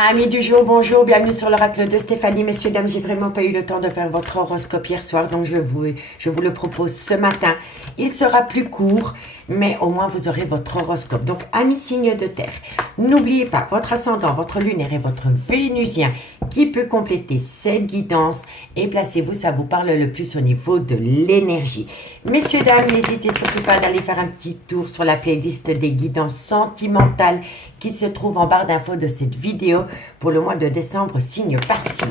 Amis du jour, bonjour, bienvenue sur l'oracle de Stéphanie. Messieurs, dames, j'ai vraiment pas eu le temps de faire votre horoscope hier soir, donc je vous le propose ce matin. Il sera plus court, mais au moins vous aurez votre horoscope. Donc, amis signes de terre, n'oubliez pas votre ascendant, votre lunaire et votre vénusien qui peut compléter cette guidance. Et placez-vous, ça vous parle le plus au niveau de l'énergie. Messieurs, dames, n'hésitez surtout pas d'aller faire un petit tour sur la playlist des guidances sentimentales qui se trouve en barre d'infos de cette vidéo pour le mois de décembre, signe par signe.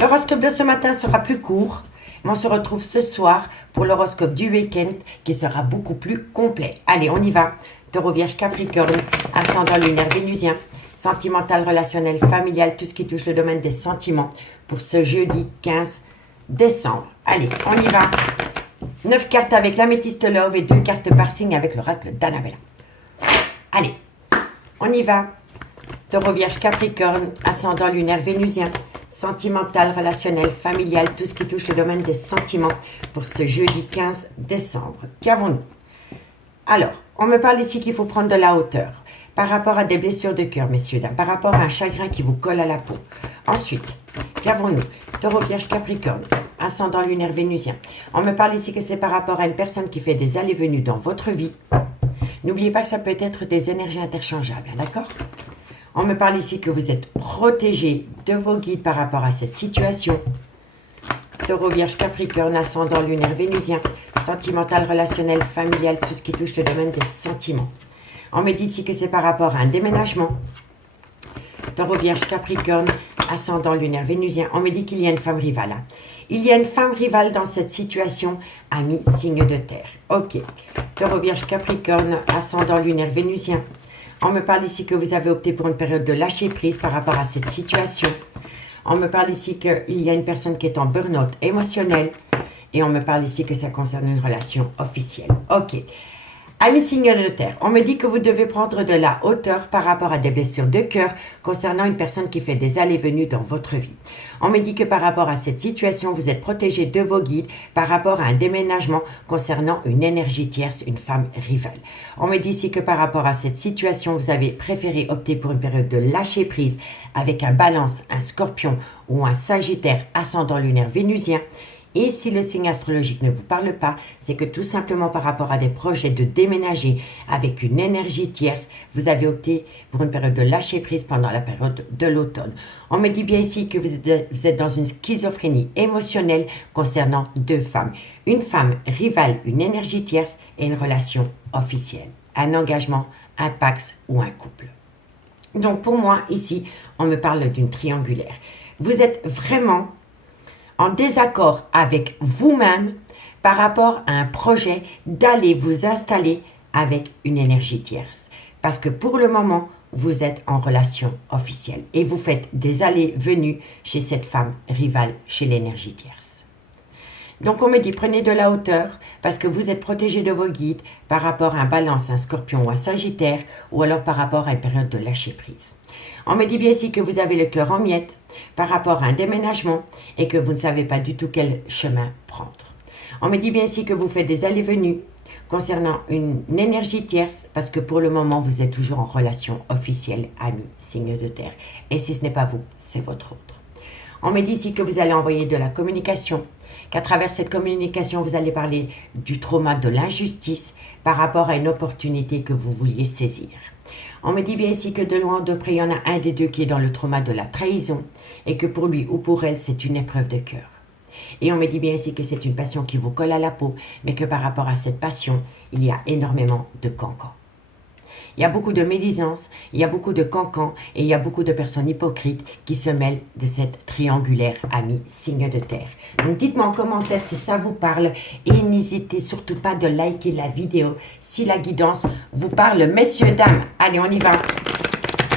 L'horoscope de ce matin sera plus court, mais on se retrouve ce soir pour l'horoscope du week-end qui sera beaucoup plus complet. Allez, on y va. Taureau, Vierge, Capricorne, ascendant lunaire vénusien, sentimental, relationnel, familial, tout ce qui touche le domaine des sentiments pour ce jeudi 15 décembre. Allez, on y va. 9 cartes avec l'améthyste love et 2 cartes par signe avec l'oracle d'Annabella. Allez, on y va. Taureau, Vierge, Capricorne, ascendant lunaire vénusien, sentimental, relationnel, familial, tout ce qui touche le domaine des sentiments pour ce jeudi 15 décembre. Qu'avons-nous? Alors, on me parle ici qu'il faut prendre de la hauteur par rapport à des blessures de cœur, messieurs, dames, par rapport à un chagrin qui vous colle à la peau. Ensuite, qu'avons-nous? Taureau, Vierge, Capricorne, ascendant lunaire vénusien. On me parle ici que c'est par rapport à une personne qui fait des allées-venues dans votre vie. N'oubliez pas que ça peut être des énergies interchangeables, d'accord? On me parle ici que vous êtes protégé de vos guides par rapport à cette situation. Taureau, Vierge, Capricorne, ascendant lunaire vénusien, sentimental, relationnel, familial, tout ce qui touche le domaine des sentiments. On me dit ici que c'est par rapport à un déménagement. Taureau, Vierge, Capricorne, ascendant lunaire vénusien. On me dit qu'il y a une femme rivale. Il y a une femme rivale dans cette situation, amis signe de terre. Ok. Taureau, Vierge, Capricorne, ascendant lunaire vénusien. On me parle ici que vous avez opté pour une période de lâcher prise par rapport à cette situation. On me parle ici qu'il y a une personne qui est en burn-out émotionnel. Et on me parle ici que ça concerne une relation officielle. Ok. Amis signes de terre, on me dit que vous devez prendre de la hauteur par rapport à des blessures de cœur concernant une personne qui fait des allées-venues dans votre vie. On me dit que par rapport à cette situation, vous êtes protégé de vos guides par rapport à un déménagement concernant une énergie tierce, une femme rivale. On me dit ici que par rapport à cette situation, vous avez préféré opter pour une période de lâcher prise avec un balance, un scorpion ou un sagittaire ascendant lunaire vénusien. Et si le signe astrologique ne vous parle pas, c'est que tout simplement par rapport à des projets de déménager avec une énergie tierce, vous avez opté pour une période de lâcher prise pendant la période de l'automne. On me dit bien ici que vous êtes dans une schizophrénie émotionnelle concernant deux femmes. Une femme rivale, une énergie tierce et une relation officielle. Un engagement, un pax ou un couple. Donc pour moi, ici, on me parle d'une triangulaire. Vous êtes vraiment en désaccord avec vous-même par rapport à un projet d'aller vous installer avec une énergie tierce. Parce que pour le moment, vous êtes en relation officielle et vous faites des allées-venues chez cette femme rivale, chez l'énergie tierce. Donc on me dit, prenez de la hauteur parce que vous êtes protégé de vos guides par rapport à un balance, un scorpion ou un sagittaire ou alors par rapport à une période de lâcher prise. On me dit bien ici que vous avez le cœur en miettes par rapport à un déménagement et que vous ne savez pas du tout quel chemin prendre. On me dit bien ici que vous faites des allées-venues concernant une énergie tierce parce que pour le moment, vous êtes toujours en relation officielle, amis, signe de terre. Et si ce n'est pas vous, c'est votre autre. On me dit ici que vous allez envoyer de la communication, qu'à travers cette communication, vous allez parler du trauma de l'injustice par rapport à une opportunité que vous vouliez saisir. On me dit bien ici que de loin ou de près, il y en a un des deux qui est dans le trauma de la trahison et que pour lui ou pour elle, c'est une épreuve de cœur. Et on me dit bien ici que c'est une passion qui vous colle à la peau, mais que par rapport à cette passion, il y a énormément de cancans. Il y a beaucoup de médisance, il y a beaucoup de cancans et il y a beaucoup de personnes hypocrites qui se mêlent de cette triangulaire amie signe de terre. Donc dites-moi en commentaire si ça vous parle et n'hésitez surtout pas de liker la vidéo si la guidance vous parle. Messieurs, dames, allez on y va.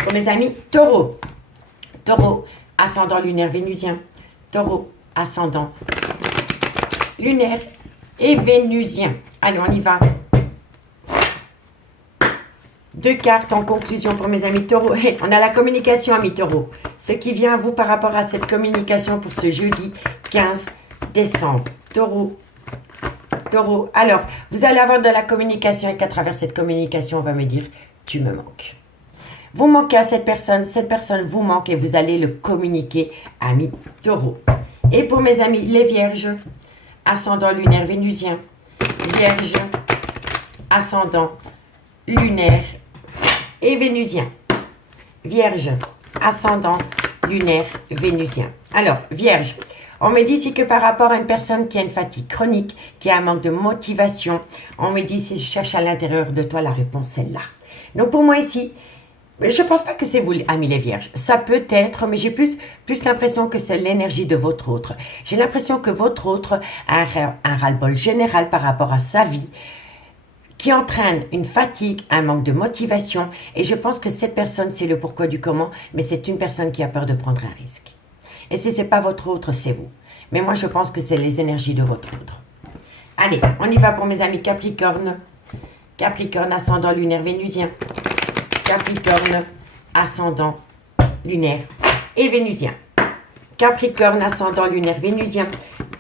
Pour mes amis, taureau. Taureau, ascendant lunaire vénusien. Taureau, ascendant lunaire et vénusien. Allez on y va. 2 cartes en conclusion pour mes amis taureaux. Hey, on a la communication, amis taureaux. Ce qui vient à vous par rapport à cette communication pour ce jeudi 15 décembre. Taureau. Taureau. Alors, vous allez avoir de la communication et qu'à travers cette communication, on va me dire « tu me manques ». Vous manquez à cette personne vous manque et vous allez le communiquer, amis taureaux. Et pour mes amis les vierges, ascendant lunaire vénusien, vierge, ascendant lunaire et vénusien. Vierge, ascendant lunaire vénusien. Alors, vierge, on me dit ici que par rapport à une personne qui a une fatigue chronique, qui a un manque de motivation, on me dit si je cherche à l'intérieur de toi, la réponse est là. Donc pour moi ici, je ne pense pas que c'est vous, amis les vierges. Ça peut être, mais j'ai plus l'impression que c'est l'énergie de votre autre. J'ai l'impression que votre autre a un ras-le-bol général par rapport à sa vie, qui entraîne une fatigue, un manque de motivation. Et je pense que cette personne, c'est le pourquoi du comment, mais c'est une personne qui a peur de prendre un risque. Et si ce n'est pas votre autre, c'est vous. Mais moi, je pense que c'est les énergies de votre autre. Allez, on y va pour mes amis Capricorne. Capricorne, ascendant lunaire vénusien. Capricorne, ascendant lunaire et vénusien. Capricorne, ascendant lunaire vénusien.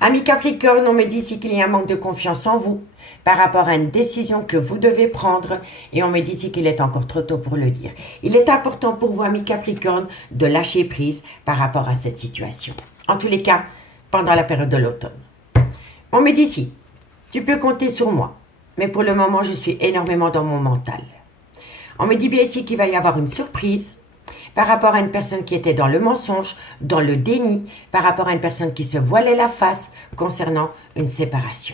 Ami Capricorne, on me dit ici qu'il y a un manque de confiance en vous par rapport à une décision que vous devez prendre et on me dit ici qu'il est encore trop tôt pour le dire. Il est important pour vous, ami Capricorne, de lâcher prise par rapport à cette situation. En tous les cas, pendant la période de l'automne. On me dit ici, tu peux compter sur moi, mais pour le moment, je suis énormément dans mon mental. On me dit bien ici qu'il va y avoir une surprise par rapport à une personne qui était dans le mensonge, dans le déni, par rapport à une personne qui se voilait la face concernant une séparation.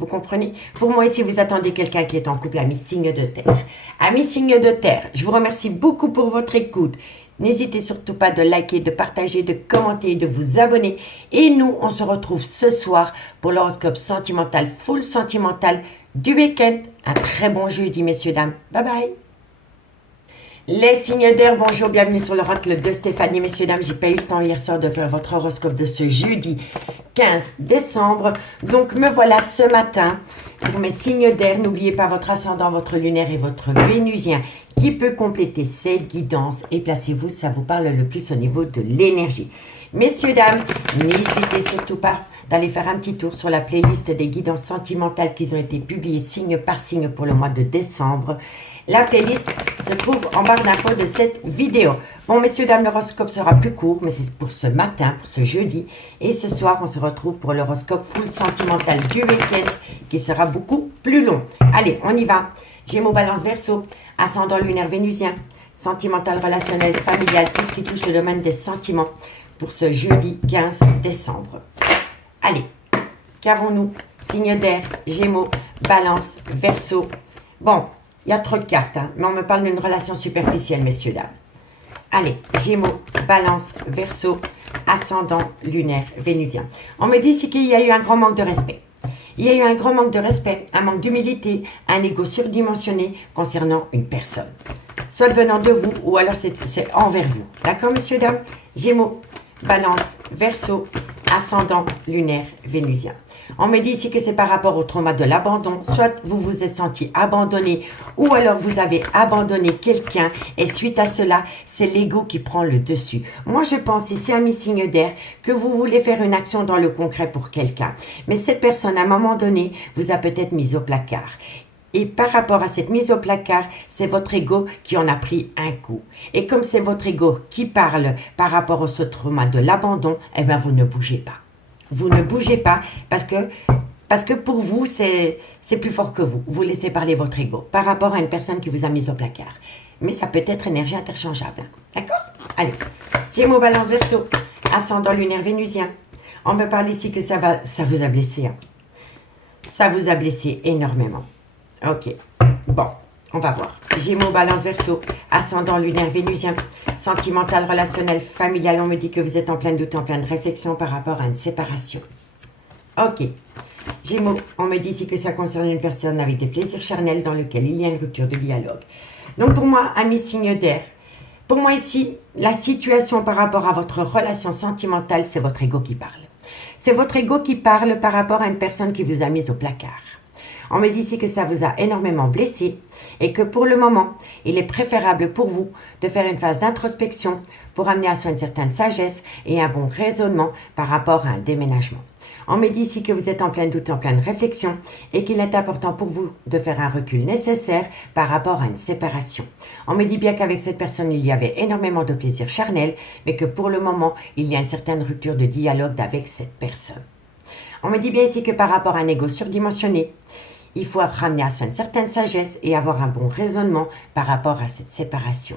Vous comprenez? Pour moi ici, vous attendez quelqu'un qui est en couple, ami signe de terre. Ami signe de terre, je vous remercie beaucoup pour votre écoute. N'hésitez surtout pas de liker, de partager, de commenter, de vous abonner. Et nous, on se retrouve ce soir pour l'horoscope sentimental, full sentimental du week-end. Un très bon jeudi, messieurs, dames. Bye bye. Les signes d'air, bonjour, bienvenue sur l'oracle de Stéphanie. Messieurs, dames, j'ai pas eu le temps hier soir de faire votre horoscope de ce jeudi 15 décembre. Donc, me voilà ce matin pour mes signes d'air. N'oubliez pas votre ascendant, votre lunaire et votre vénusien qui peut compléter cette guidance. Et placez-vous, ça vous parle le plus au niveau de l'énergie. Messieurs, dames, n'hésitez surtout pas d'aller faire un petit tour sur la playlist des guidances sentimentales qui ont été publiées signe par signe pour le mois de décembre. La playlist se trouve en barre d'infos de cette vidéo. Bon, messieurs, dames, l'horoscope sera plus court, mais c'est pour ce matin, pour ce jeudi. Et ce soir, on se retrouve pour l'horoscope full sentimental du week-end qui sera beaucoup plus long. Allez, on y va. Gémeaux, Balance, Verseau, ascendant lunaire vénusien, sentimental, relationnel, familial, tout ce qui touche le domaine des sentiments pour ce jeudi 15 décembre. Allez, qu'avons-nous? Signe d'air, Gémeaux, Balance, Verseau. Bon, il y a trop de cartes, hein, mais on me parle d'une relation superficielle, messieurs, dames. Allez, Gémeaux, Balance, Verseau, ascendant, lunaire, vénusien. On me dit ici qu'il y a eu un grand manque de respect. Il y a eu un grand manque de respect, un manque d'humilité, un ego surdimensionné concernant une personne. Soit venant de vous, ou alors c'est envers vous. D'accord, messieurs, dames? Gémeaux, Balance, Verseau, ascendant, lunaire, vénusien. On me dit ici que c'est par rapport au trauma de l'abandon. Soit vous vous êtes senti abandonné ou alors vous avez abandonné quelqu'un et suite à cela, c'est l'ego qui prend le dessus. Moi, je pense ici à mes signes d'air que vous voulez faire une action dans le concret pour quelqu'un. Mais cette personne, à un moment donné, vous a peut-être mis au placard. Et par rapport à cette mise au placard, c'est votre ego qui en a pris un coup. Et comme c'est votre ego qui parle par rapport au trauma de l'abandon, eh bien, vous ne bougez pas. Vous ne bougez pas parce que pour vous, c'est plus fort que vous. Vous laissez parler votre ego par rapport à une personne qui vous a mis au placard. Mais ça peut être énergie interchangeable. Hein. D'accord? Allez. Gémeaux, Balance, Verseau, ascendant lunaire vénusien. On me parle ici que ça vous a blessé. Hein. Ça vous a blessé énormément. Ok. Bon, on va voir. Gémeaux, Balance, Verseau, ascendant lunaire vénusien, sentimental, relationnel, familial. On me dit que vous êtes en plein doute, en pleine réflexion par rapport à une séparation. Ok. Gémeaux, on me dit ici que ça concerne une personne avec des plaisirs charnels dans lequel il y a une rupture de dialogue. Donc pour moi, amis signe d'air, pour moi ici, la situation par rapport à votre relation sentimentale, c'est votre ego qui parle. C'est votre ego qui parle par rapport à une personne qui vous a mis au placard. On me dit ici que ça vous a énormément blessé et que pour le moment, il est préférable pour vous de faire une phase d'introspection pour amener à soi une certaine sagesse et un bon raisonnement par rapport à un déménagement. On me dit ici que vous êtes en plein doute, en pleine réflexion et qu'il est important pour vous de faire un recul nécessaire par rapport à une séparation. On me dit bien qu'avec cette personne, il y avait énormément de plaisir charnel, mais que pour le moment, il y a une certaine rupture de dialogue avec cette personne. On me dit bien ici que par rapport à un ego surdimensionné, il faut ramener à soi une certaine sagesse et avoir un bon raisonnement par rapport à cette séparation.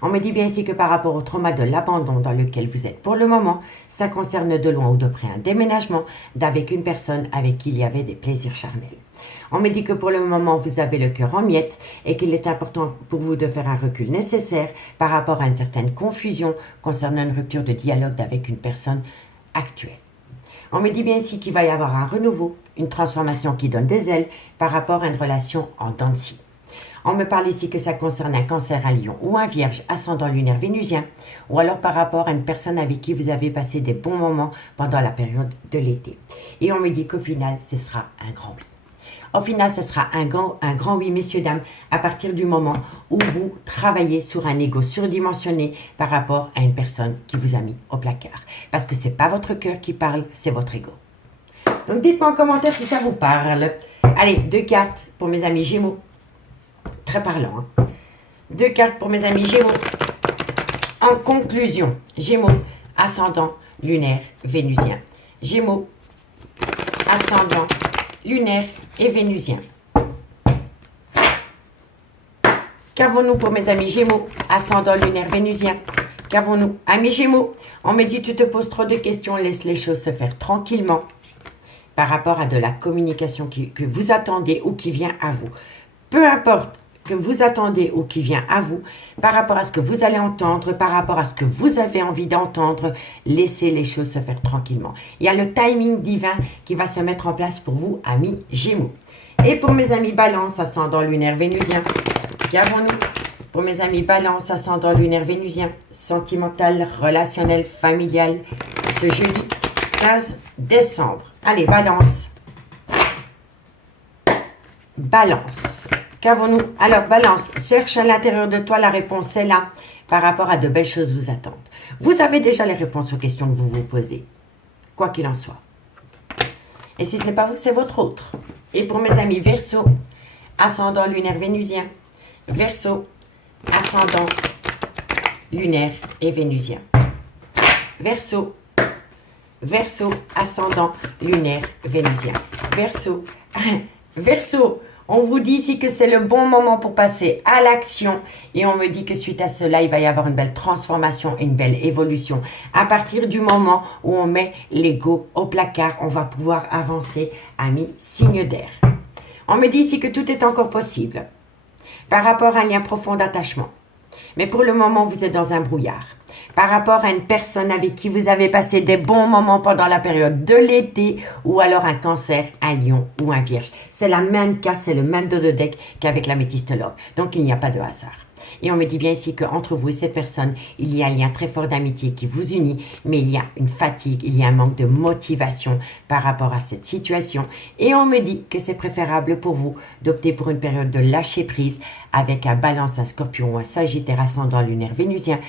On me dit bien ici que par rapport au trauma de l'abandon dans lequel vous êtes pour le moment, ça concerne de loin ou de près un déménagement d'avec une personne avec qui il y avait des plaisirs charnels. On me dit que pour le moment, vous avez le cœur en miettes et qu'il est important pour vous de faire un recul nécessaire par rapport à une certaine confusion concernant une rupture de dialogue avec une personne actuelle. On me dit bien ici qu'il va y avoir un renouveau, une transformation qui donne des ailes par rapport à une relation en dents de scie. On me parle ici que ça concerne un cancer à lion ou un vierge ascendant lunaire vénusien, ou alors par rapport à une personne avec qui vous avez passé des bons moments pendant la période de l'été. Et on me dit qu'au final, ce sera un grand oui. Au final, ce sera un grand oui, messieurs, dames, à partir du moment où vous travaillez sur un ego surdimensionné par rapport à une personne qui vous a mis au placard. Parce que ce n'est pas votre cœur qui parle, c'est votre ego. Donc, dites-moi en commentaire si ça vous parle. Allez, 2 cartes pour mes amis Gémeaux. Très parlant, hein. 2 cartes pour mes amis Gémeaux. En conclusion, Gémeaux, ascendant, lunaire, vénusien. Gémeaux, ascendant, lunaire et vénusien. Qu'avons-nous pour mes amis Gémeaux, ascendant lunaire vénusien? Qu'avons-nous? Amis Gémeaux, on me dit tu te poses trop de questions, laisse les choses se faire tranquillement par rapport à de la communication que vous attendez ou qui vient à vous. Peu importe que vous attendez ou qui vient à vous, par rapport à ce que vous allez entendre, par rapport à ce que vous avez envie d'entendre, laissez les choses se faire tranquillement. Il y a le timing divin qui va se mettre en place pour vous, amis Gémeaux. Et pour mes amis Balance, ascendant lunaire vénusien, qu'avons-nous pour mes amis Balance, ascendant lunaire vénusien, sentimental, relationnel, familial, ce jeudi 15 décembre. Allez, Balance. Balance. Qu'avons-nous? Alors, Balance, cherche à l'intérieur de toi, la réponse est là, par rapport à de belles choses vous attendent. Vous avez déjà les réponses aux questions que vous vous posez, quoi qu'il en soit. Et si ce n'est pas vous, c'est votre autre. Et pour mes amis Verseau, ascendant lunaire vénusien, Verseau, ascendant lunaire et vénusien. Verseau, Verseau, ascendant lunaire vénusien. Verseau, Verseau, on vous dit ici que c'est le bon moment pour passer à l'action et on me dit que suite à cela, il va y avoir une belle transformation et une belle évolution. À partir du moment où on met l'ego au placard, on va pouvoir avancer, amis, signe d'air. On me dit ici que tout est encore possible par rapport à un lien profond d'attachement. Mais pour le moment, vous êtes dans un brouillard. Par rapport à une personne avec qui vous avez passé des bons moments pendant la période de l'été ou alors un cancer, un lion ou un vierge. C'est la même carte, c'est le même dos de deck qu'avec la métiste love. Donc, il n'y a pas de hasard. Et on me dit bien ici qu'entre vous et cette personne, il y a un lien très fort d'amitié qui vous unit, mais il y a une fatigue, il y a un manque de motivation par rapport à cette situation. Et on me dit que c'est préférable pour vous d'opter pour une période de lâcher prise avec un Balance, un Scorpion ou un Sagittaire ascendant lunaire vénusien,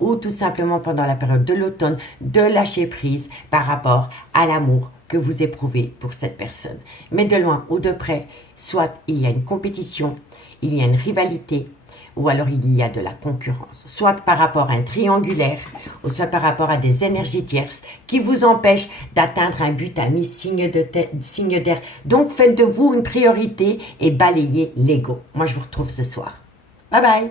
ou tout simplement pendant la période de l'automne, de lâcher prise par rapport à l'amour que vous éprouvez pour cette personne. Mais de loin ou de près, soit il y a une compétition, il y a une rivalité, ou alors il y a de la concurrence, soit par rapport à un triangulaire, ou soit par rapport à des énergies tierces qui vous empêchent d'atteindre un but à mi-signe d'air. Donc faites de vous une priorité et balayez l'ego. Moi je vous retrouve ce soir. Bye bye.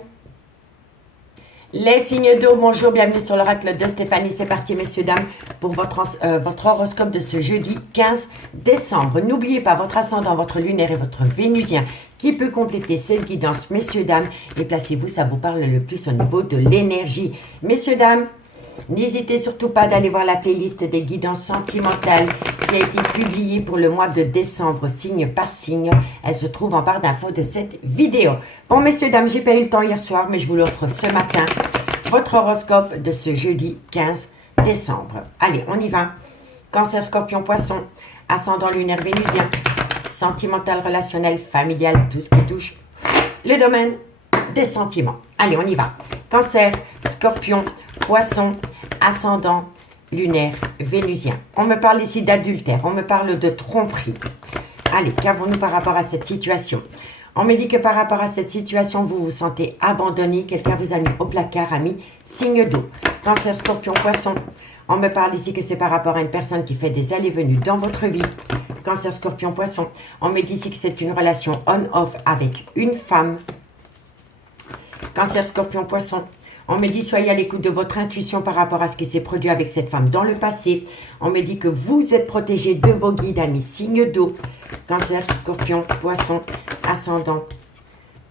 Les signes d'eau, bonjour, bienvenue sur l'oracle de Stéphanie. C'est parti, messieurs, dames, pour votre horoscope de ce jeudi 15 décembre. N'oubliez pas votre ascendant, votre lunaire et votre vénusien qui peut compléter cette guidance, messieurs, dames. Et placez-vous, ça vous parle le plus au niveau de l'énergie. Messieurs, dames, n'hésitez surtout pas d'aller voir la playlist des guidances sentimentales qui a été publiée pour le mois de décembre, signe par signe. Elle se trouve en barre d'infos de cette vidéo. Bon, messieurs, dames, j'ai pas eu le temps hier soir, mais je vous l'offre ce matin. Votre horoscope de ce jeudi 15 décembre. Allez, on y va. Cancer, Scorpion, Poisson, ascendant lunaire vénusien, sentimental, relationnel, familial, tout ce qui touche le domaine des sentiments. Allez, on y va. Cancer, Scorpion, Poisson, ascendant lunaire, vénusien. On me parle ici d'adultère, on me parle de tromperie. Allez, qu'avons-nous par rapport à cette situation? On me dit que par rapport à cette situation, vous vous sentez abandonné. Quelqu'un vous a mis au placard, a mis signe d'eau. Cancer, Scorpion, Poisson. On me parle ici que c'est par rapport à une personne qui fait des allées-venues dans votre vie. Cancer, Scorpion, Poisson. On me dit ici que c'est une relation on-off avec une femme. Cancer, Scorpion, Poisson. On me dit soyez à l'écoute de votre intuition par rapport à ce qui s'est produit avec cette femme dans le passé. On me dit que vous êtes protégé de vos guides, amis, signe d'eau. Cancer, Scorpion, Poisson, ascendant.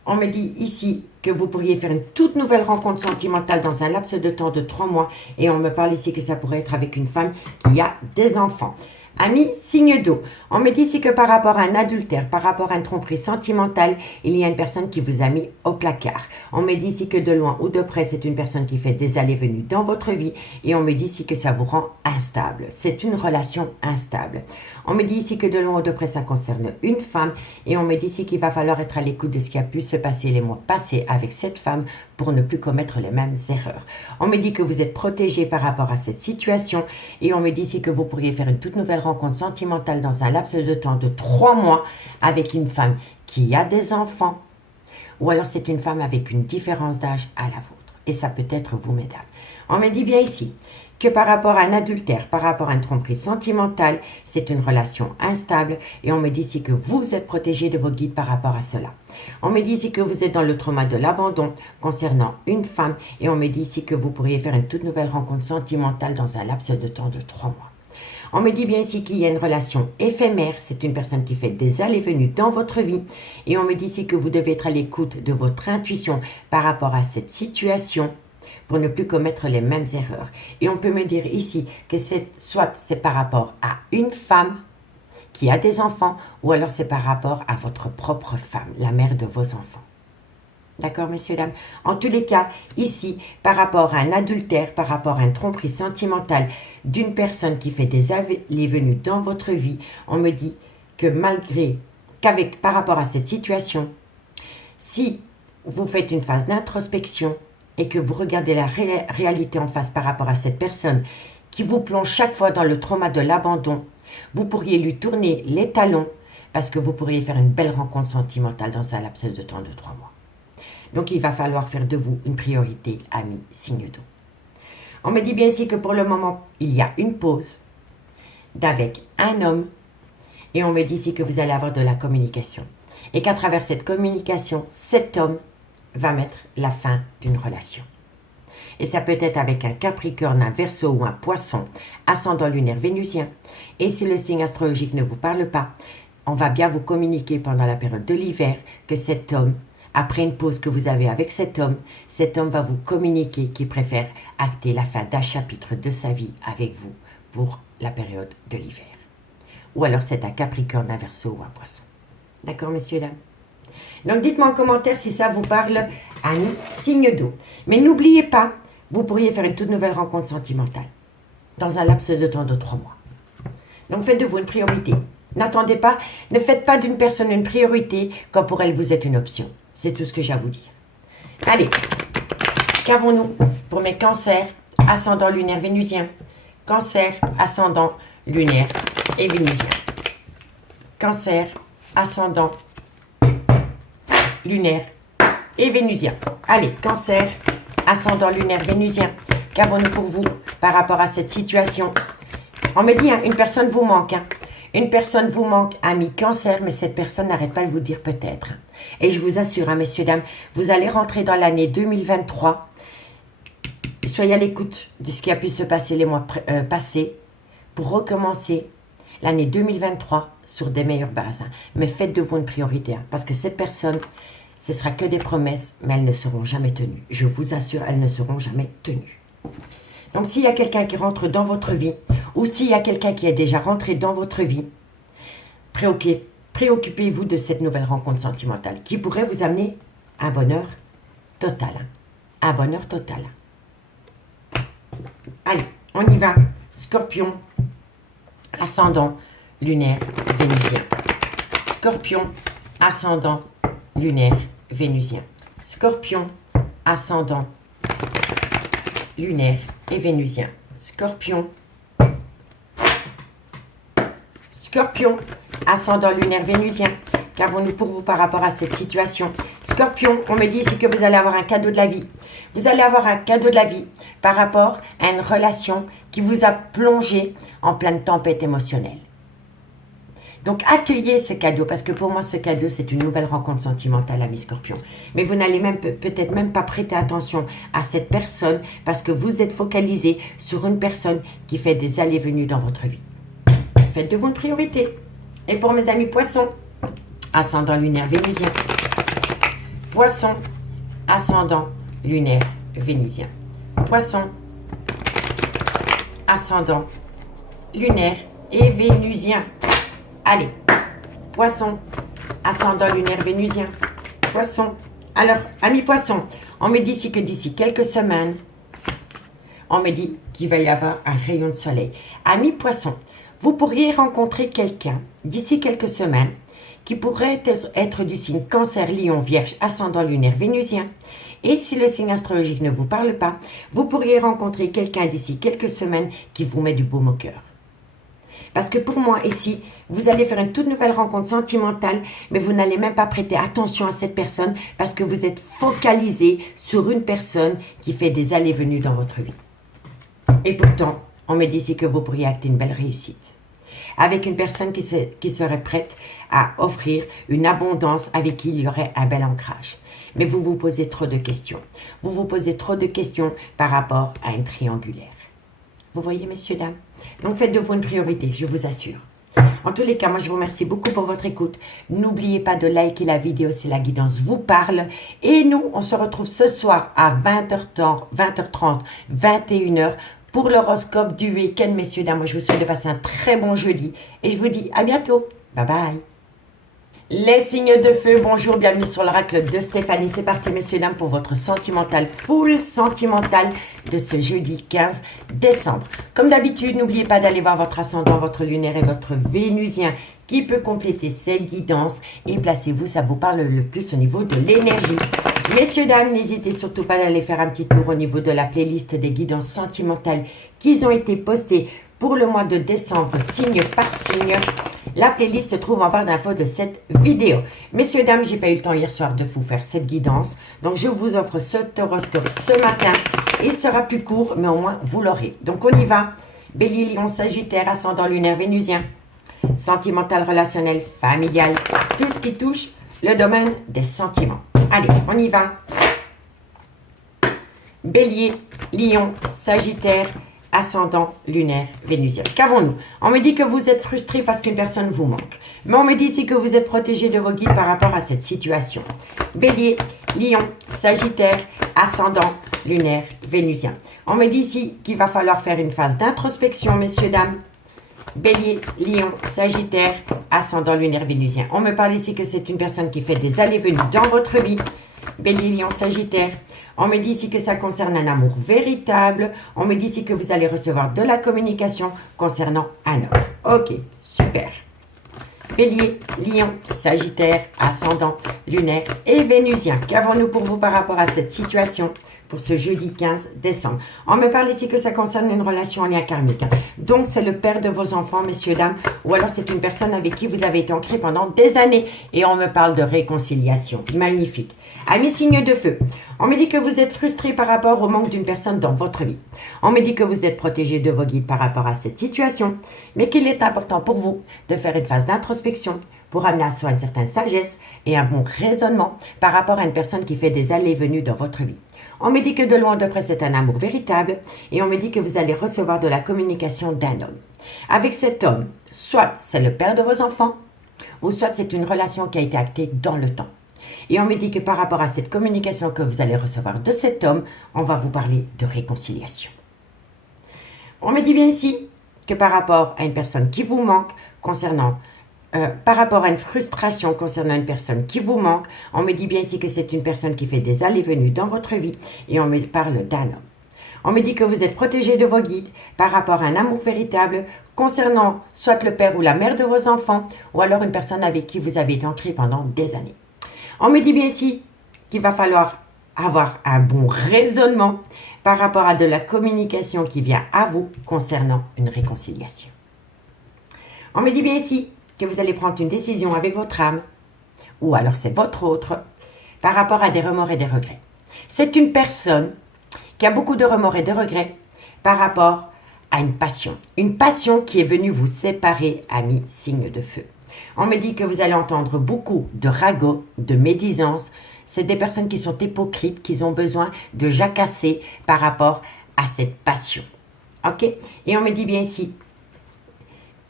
On me dit ici que vous pourriez faire une toute nouvelle rencontre sentimentale dans un laps de temps de 3 mois. Et on me parle ici que ça pourrait être avec une femme qui a des enfants. Amis, signe d'eau. On me dit ici que par rapport à un adultère, par rapport à une tromperie sentimentale, il y a une personne qui vous a mis au placard. On me dit ici que de loin ou de près, c'est une personne qui fait des allées-venues dans votre vie. Et on me dit ici que ça vous rend instable. C'est une relation instable. On me dit ici que de loin ou de près, ça concerne une femme. Et on me dit ici qu'il va falloir être à l'écoute de ce qui a pu se passer les mois passés avec cette femme pour ne plus commettre les mêmes erreurs. On me dit que vous êtes protégé par rapport à cette situation. Et on me dit ici que vous pourriez faire une toute nouvelle rencontre sentimentale dans un laps de temps de 3 mois avec une femme qui a des enfants. Ou alors c'est une femme avec une différence d'âge à la vôtre. Et ça peut être vous, mesdames. On me dit bien ici que par rapport à un adultère, par rapport à une tromperie sentimentale, c'est une relation instable. Et on me dit ici que vous êtes protégé de vos guides par rapport à cela. On me dit ici que vous êtes dans le trauma de l'abandon concernant une femme. Et on me dit ici que vous pourriez faire une toute nouvelle rencontre sentimentale dans un laps de temps de 3 mois. On me dit bien ici qu'il y a une relation éphémère. C'est une personne qui fait des allées-venues dans votre vie. Et on me dit ici que vous devez être à l'écoute de votre intuition par rapport à cette situation pour ne plus commettre les mêmes erreurs. Et on peut me dire ici que c'est par rapport à une femme qui a des enfants ou alors c'est par rapport à votre propre femme, la mère de vos enfants. D'accord, messieurs, dames? En tous les cas, ici, par rapport à un adultère, par rapport à une tromperie sentimentale d'une personne qui fait des allées-venues dans votre vie, on me dit que par rapport à cette situation, si vous faites une phase d'introspection et que vous regardez la réalité en face par rapport à cette personne qui vous plonge chaque fois dans le trauma de l'abandon, vous pourriez lui tourner les talons parce que vous pourriez faire une belle rencontre sentimentale dans un laps de temps de 3 mois. Donc, il va falloir faire de vous une priorité, amis, signe d'eau. On me dit bien ici que pour le moment, il y a une pause d'avec un homme. Et on me dit ici que vous allez avoir de la communication. Et qu'à travers cette communication, cet homme va mettre la fin d'une relation. Et ça peut être avec un Capricorne, un Verseau ou un Poisson, ascendant lunaire vénusien. Et si le signe astrologique ne vous parle pas, on va bien vous communiquer pendant la période de l'hiver que cet homme, après une pause que vous avez avec cet homme va vous communiquer qu'il préfère acter la fin d'un chapitre de sa vie avec vous pour la période de l'hiver. Ou alors c'est un Capricorne, un Verseau ou un Poisson. D'accord, messieurs, dames? Donc dites-moi en commentaire si ça vous parle, amis, signe d'eau. Mais n'oubliez pas, vous pourriez faire une toute nouvelle rencontre sentimentale dans un laps de temps de 3 mois. Donc faites de vous une priorité. N'attendez pas, ne faites pas d'une personne une priorité quand pour elle vous êtes une option. C'est tout ce que j'ai à vous dire. Allez, qu'avons-nous pour mes cancers, ascendant lunaire vénusien? Cancer, ascendant lunaire et vénusien. Cancer, ascendant lunaire et vénusien. Allez, cancer, ascendant lunaire vénusien. Qu'avons-nous pour vous par rapport à cette situation? On me dit, hein, une personne vous manque. Une personne vous manque, ami cancer, mais cette personne n'arrête pas de vous dire peut-être. Et je vous assure, hein, messieurs, dames, vous allez rentrer dans l'année 2023. Soyez à l'écoute de ce qui a pu se passer les mois passés pour recommencer l'année 2023 sur des meilleures bases. Hein. Mais faites de vous une priorité, hein, parce que cette personne, ce sera que des promesses, mais elles ne seront jamais tenues. Je vous assure, elles ne seront jamais tenues. Donc, s'il y a quelqu'un qui rentre dans votre vie, ou s'il y a quelqu'un qui est déjà rentré dans votre vie, préoccupez-vous de cette nouvelle rencontre sentimentale qui pourrait vous amener un bonheur total. Hein. Un bonheur total. Allez, on y va. Scorpion, ascendant, lunaire, vénusien. Scorpion, ascendant, lunaire, vénusien. Scorpion, ascendant, lunaire et vénusien. Scorpion, Scorpion, ascendant lunaire vénusien. Qu'avons-nous pour vous par rapport à cette situation? Scorpion, on me dit ici que vous allez avoir un cadeau de la vie. Vous allez avoir un cadeau de la vie par rapport à une relation qui vous a plongé en pleine tempête émotionnelle. Donc, accueillez ce cadeau, parce que pour moi, ce cadeau, c'est une nouvelle rencontre sentimentale, ami Scorpion. Mais vous n'allez même peut-être même pas prêter attention à cette personne, parce que vous êtes focalisé sur une personne qui fait des allées-venues dans votre vie. Faites de vous une priorité. Et pour mes amis Poissons, ascendant lunaire vénusien. Poisson, ascendant lunaire vénusien. Poisson, ascendant lunaire et vénusien. Allez, Poisson, ascendant lunaire vénusien. Poisson. Alors, amis Poissons, on me dit ici que d'ici quelques semaines, on me dit qu'il va y avoir un rayon de soleil. Amis Poissons, vous pourriez rencontrer quelqu'un d'ici quelques semaines qui pourrait être du signe Cancer, Lion, Vierge, ascendant lunaire vénusien. Et si le signe astrologique ne vous parle pas, vous pourriez rencontrer quelqu'un d'ici quelques semaines qui vous met du baume au cœur. Parce que pour moi, ici, vous allez faire une toute nouvelle rencontre sentimentale, mais vous n'allez même pas prêter attention à cette personne parce que vous êtes focalisé sur une personne qui fait des allées-venues dans votre vie. Et pourtant, on me dit ici que vous pourriez acter une belle réussite avec une personne qui serait prête à offrir une abondance, avec qui il y aurait un bel ancrage. Mais vous vous posez trop de questions. Vous vous posez trop de questions par rapport à un triangulaire. Vous voyez, messieurs, dames? Donc, faites de vous une priorité, je vous assure. En tous les cas, moi, je vous remercie beaucoup pour votre écoute. N'oubliez pas de liker la vidéo si la guidance vous parle. Et nous, on se retrouve ce soir à 20h30, 21h pour l'horoscope du week-end, messieurs, dames. Moi, je vous souhaite de passer un très bon jeudi. Et je vous dis à bientôt. Bye bye. Les signes de feu, bonjour, bienvenue sur l'oracle de Stéphanie. C'est parti, messieurs, dames, pour votre sentimental, full sentimental de ce jeudi 15 décembre. Comme d'habitude, n'oubliez pas d'aller voir votre ascendant, votre lunaire et votre vénusien qui peut compléter cette guidance. Et placez-vous, ça vous parle le plus au niveau de l'énergie. Messieurs, dames, n'hésitez surtout pas d'aller faire un petit tour au niveau de la playlist des guidances sentimentales qui ont été postées pour le mois de décembre, signe par signe. La playlist se trouve en barre d'infos de cette vidéo. Messieurs, dames, j'ai pas eu le temps hier soir de vous faire cette guidance. Donc, je vous offre cet horoscope ce matin. Il sera plus court, mais au moins, vous l'aurez. Donc, on y va. Bélier, Lion, Sagittaire, ascendant lunaire vénusien. Sentimental, relationnel, familial. Tout ce qui touche le domaine des sentiments. Allez, on y va. Bélier, Lion, Sagittaire, ascendant lunaire vénusien. Qu'avons-nous? On me dit que vous êtes frustré parce qu'une personne vous manque. Mais on me dit ici que vous êtes protégé de vos guides par rapport à cette situation. Bélier, Lion, Sagittaire, ascendant lunaire vénusien. On me dit ici qu'il va falloir faire une phase d'introspection, messieurs, dames. Bélier, Lion, Sagittaire, ascendant lunaire vénusien. On me parle ici que c'est une personne qui fait des allées-venues dans votre vie. Bélier, Lion, Sagittaire. On me dit ici que ça concerne un amour véritable. On me dit ici que vous allez recevoir de la communication concernant un homme. Ok, super. Bélier, Lion, Sagittaire, ascendant, lunaire et vénusien. Qu'avons-nous pour vous par rapport à cette situation pour ce jeudi 15 décembre? On me parle ici que ça concerne une relation en lien karmique. Donc, c'est le père de vos enfants, messieurs, dames, ou alors c'est une personne avec qui vous avez été ancré pendant des années. Et on me parle de réconciliation. Magnifique. Amis signes de feu, on me dit que vous êtes frustré par rapport au manque d'une personne dans votre vie. On me dit que vous êtes protégé de vos guides par rapport à cette situation, mais qu'il est important pour vous de faire une phase d'introspection pour amener à soi une certaine sagesse et un bon raisonnement par rapport à une personne qui fait des allées-venues dans votre vie. On me dit que de loin de près, c'est un amour véritable et on me dit que vous allez recevoir de la communication d'un homme. Avec cet homme, soit c'est le père de vos enfants, ou soit c'est une relation qui a été actée dans le temps. Et on me dit que par rapport à cette communication que vous allez recevoir de cet homme, on va vous parler de réconciliation. On me dit bien ici que par rapport à une personne qui vous manque, par rapport à une frustration concernant une personne qui vous manque, on me dit bien ici que c'est une personne qui fait des allées-venues dans votre vie et on me parle d'un homme. On me dit que vous êtes protégé de vos guides par rapport à un amour véritable concernant soit le père ou la mère de vos enfants ou alors une personne avec qui vous avez été ancré pendant des années. On me dit bien ici qu'il va falloir avoir un bon raisonnement par rapport à de la communication qui vient à vous concernant une réconciliation. On me dit bien ici que vous allez prendre une décision avec votre âme, ou alors c'est votre autre, par rapport à des remords et des regrets. C'est une personne qui a beaucoup de remords et de regrets par rapport à une passion qui est venue vous séparer, amis, signe de feu. On me dit que vous allez entendre beaucoup de ragots, de médisance. C'est des personnes qui sont hypocrites, qui ont besoin de jacasser par rapport à cette passion. Ok? Et on me dit bien ici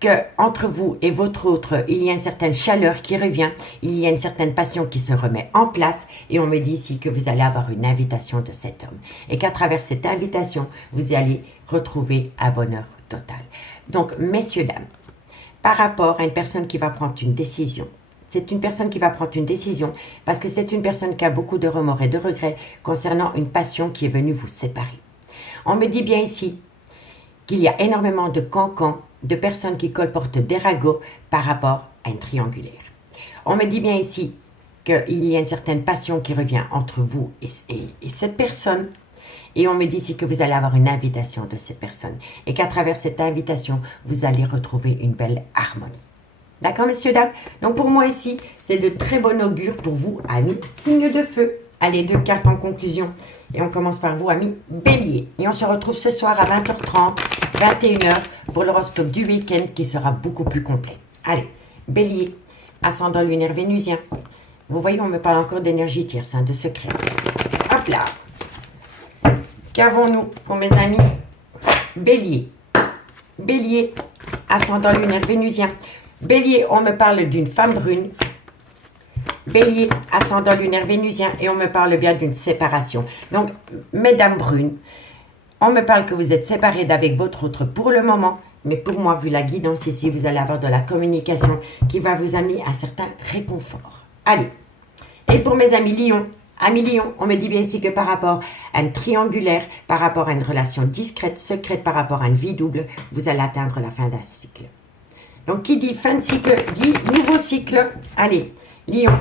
que entre vous et votre autre, il y a une certaine chaleur qui revient, il y a une certaine passion qui se remet en place, et on me dit ici que vous allez avoir une invitation de cet homme, et qu'à travers cette invitation, vous allez retrouver un bonheur total. Donc, messieurs, dames, par rapport à une personne qui va prendre une décision, c'est une personne qui va prendre une décision parce que c'est une personne qui a beaucoup de remords et de regrets concernant une passion qui est venue vous séparer. On me dit bien ici qu'il y a énormément de cancans, de personnes qui colportent des ragots par rapport à une triangulaire. On me dit bien ici qu'il y a une certaine passion qui revient entre vous et cette personne. Et on me dit ici que vous allez avoir une invitation de cette personne. Et qu'à travers cette invitation, vous allez retrouver une belle harmonie. D'accord, messieurs, dames? Donc pour moi ici, c'est de très bon augure pour vous, amis, signe de feu. Allez, 2 cartes en conclusion. Et on commence par vous, amis Bélier. Et on se retrouve ce soir à 20h30, 21h, pour l'horoscope du week-end qui sera beaucoup plus complet. Allez, Bélier, ascendant lunaire vénusien. Vous voyez, on me parle encore d'énergie tierce, de secret. Hop là. Qu'avons-nous pour mes amis Bélier? Bélier, ascendant lunaire vénusien. Bélier, on me parle d'une femme brune. Bélier, ascendant lunaire vénusien, et on me parle bien d'une séparation. Donc, mesdames brunes, on me parle que vous êtes séparées d'avec votre autre pour le moment, mais pour moi, vu la guidance ici, vous allez avoir de la communication qui va vous amener un certain réconfort. Allez, et pour mes amis Lion, on me dit bien ici que par rapport à une triangulaire, par rapport à une relation discrète, secrète, par rapport à une vie double, vous allez atteindre la fin d'un cycle. Donc, qui dit fin de cycle, dit nouveau cycle. Allez, Lion,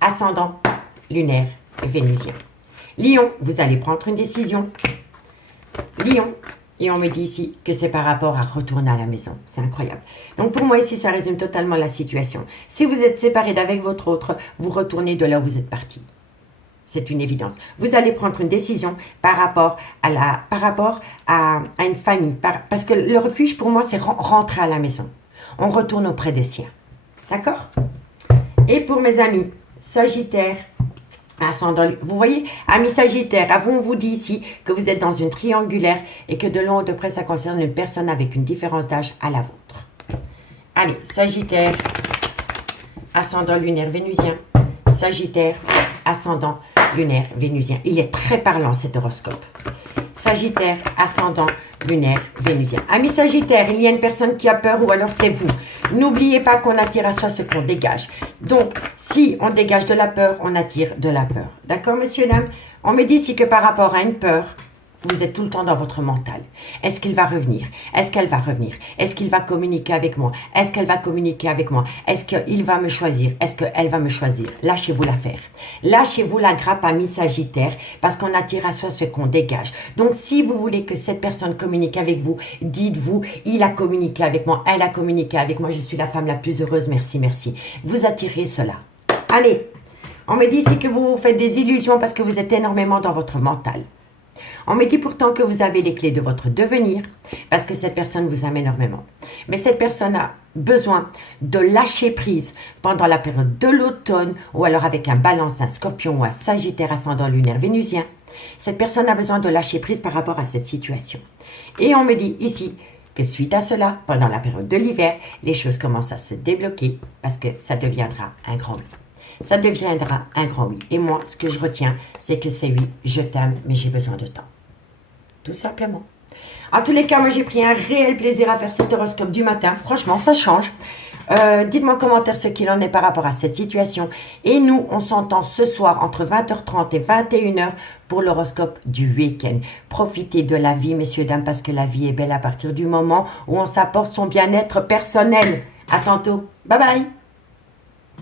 ascendant lunaire vénusien. Lion, vous allez prendre une décision. Lion, et on me dit ici que c'est par rapport à retourner à la maison. C'est incroyable. Donc pour moi ici, ça résume totalement la situation. Si vous êtes séparé d'avec votre autre, vous retournez de là où vous êtes parti. C'est une évidence. Vous allez prendre une décision par rapport à une famille. Parce que le refuge, pour moi, c'est rentrer à la maison. On retourne auprès des siens. D'accord? Et pour mes amis Sagittaire, ascendant, vous voyez, amis Sagittaire, avant on vous dit ici que vous êtes dans une triangulaire et que de loin ou de près, ça concerne une personne avec une différence d'âge à la vôtre. Allez, Sagittaire, ascendant lunaire vénusien. Sagittaire, ascendant lunaire vénusien. Il est très parlant cet horoscope. Sagittaire, ascendant lunaire vénusien. Amis Sagittaire, il y a une personne qui a peur ou alors c'est vous. N'oubliez pas qu'on attire à soi ce qu'on dégage. Donc, si on dégage de la peur, on attire de la peur. D'accord, messieurs, dames? On me dit ici que par rapport à une peur, vous êtes tout le temps dans votre mental. Est-ce qu'il va revenir? Est-ce qu'elle va revenir? Est-ce qu'il va communiquer avec moi? Est-ce qu'elle va communiquer avec moi? Est-ce qu'il va me choisir? Est-ce qu'elle va me choisir? Lâchez-vous l'affaire. Lâchez-vous la grappe, amis Sagittaire, parce qu'on attire à soi ce qu'on dégage. Donc, si vous voulez que cette personne communique avec vous, dites-vous, il a communiqué avec moi, elle a communiqué avec moi, je suis la femme la plus heureuse, merci, merci. Vous attirez cela. Allez, on me dit ici que vous vous faites des illusions parce que vous êtes énormément dans votre mental. On me dit pourtant que vous avez les clés de votre devenir parce que cette personne vous aime énormément. Mais cette personne a besoin de lâcher prise pendant la période de l'automne ou alors avec un balance, un scorpion ou un sagittaire ascendant lunaire vénusien. Cette personne a besoin de lâcher prise par rapport à cette situation. Et on me dit ici que suite à cela, pendant la période de l'hiver, les choses commencent à se débloquer parce que ça deviendra un grand oui. Ça deviendra un grand oui. Et moi, ce que je retiens, c'est que c'est oui, je t'aime, mais j'ai besoin de temps. Tout simplement. En tous les cas, moi, j'ai pris un réel plaisir à faire cet horoscope du matin. Franchement, ça change. Dites-moi en commentaire ce qu'il en est par rapport à cette situation. Et nous, on s'entend ce soir entre 20h30 et 21h pour l'horoscope du week-end. Profitez de la vie, messieurs, dames, parce que la vie est belle à partir du moment où on s'apporte son bien-être personnel. À tantôt. Bye bye.